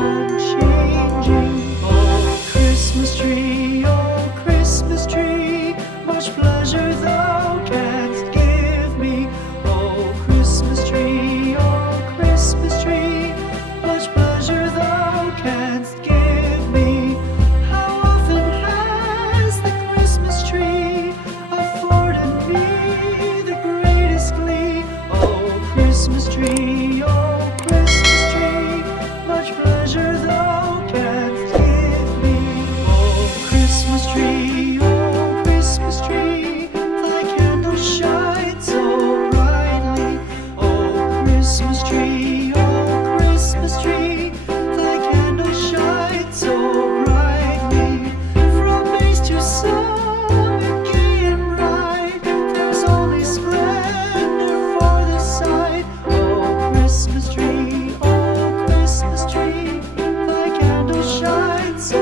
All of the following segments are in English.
unchanging. Oh Christmas tree, much pleasure thou canst give me. Oh Christmas tree, much pleasure thou canst give me. How often has the Christmas tree afforded me the greatest glee? Oh Christmas tree, much pleasure thou canst give me. Oh Christmas tree, thy candles shine so brightly. Oh Christmas tree, thy candles shine so brightly. From base to summit, gay and bright, there's only splendor for the sight. Oh Christmas tree, thy candles shine so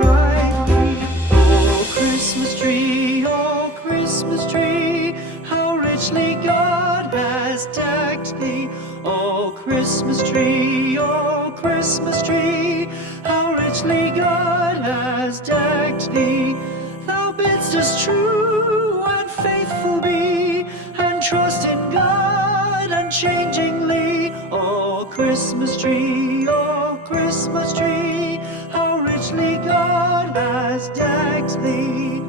brightly. Oh Christmas tree, how richly God has decked thee. Oh Christmas tree, how richly God has decked thee. Thou bidst us true and faithful be, and trust in God unchangingly. Oh Christmas tree, how richly God has decked thee.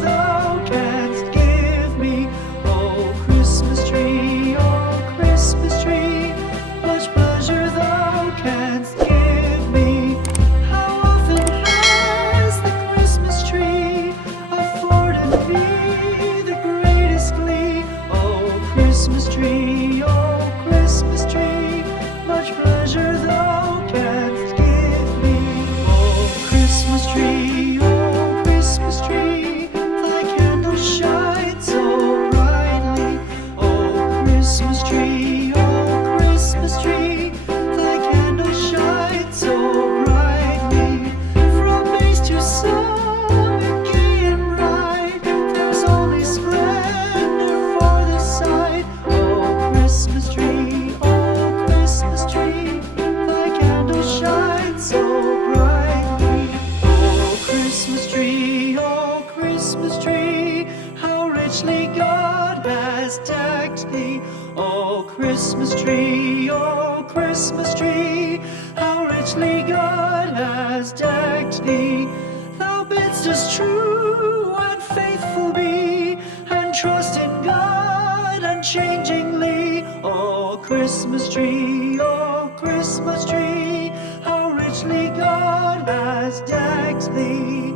thou canst give me. Oh, Christmas tree, much pleasure thou canst give me. How often has the Christmas tree afforded me the greatest glee? Oh, Christmas tree, much pleasure thou canst give me. Oh, Christmas tree, thy candles shine so brightly. Oh, Christmas tree, thy candles shine so brightly. From base to summit, gay and bright, there's only splendor for the sight. Oh, Christmas tree, thy candles shine so brightly. Oh, Christmas tree, how richly God has decked thee. Oh, Christmas tree, how richly God has decked thee. Thou bidst us true and faithful be, and trust in God unchangingly. Oh, Christmas tree, how richly God has decked thee.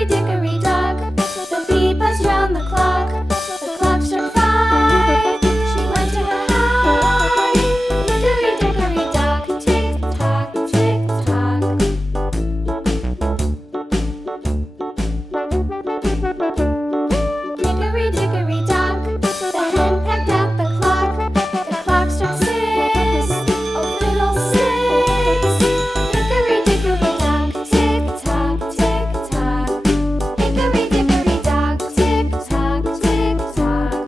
Nursery decorations.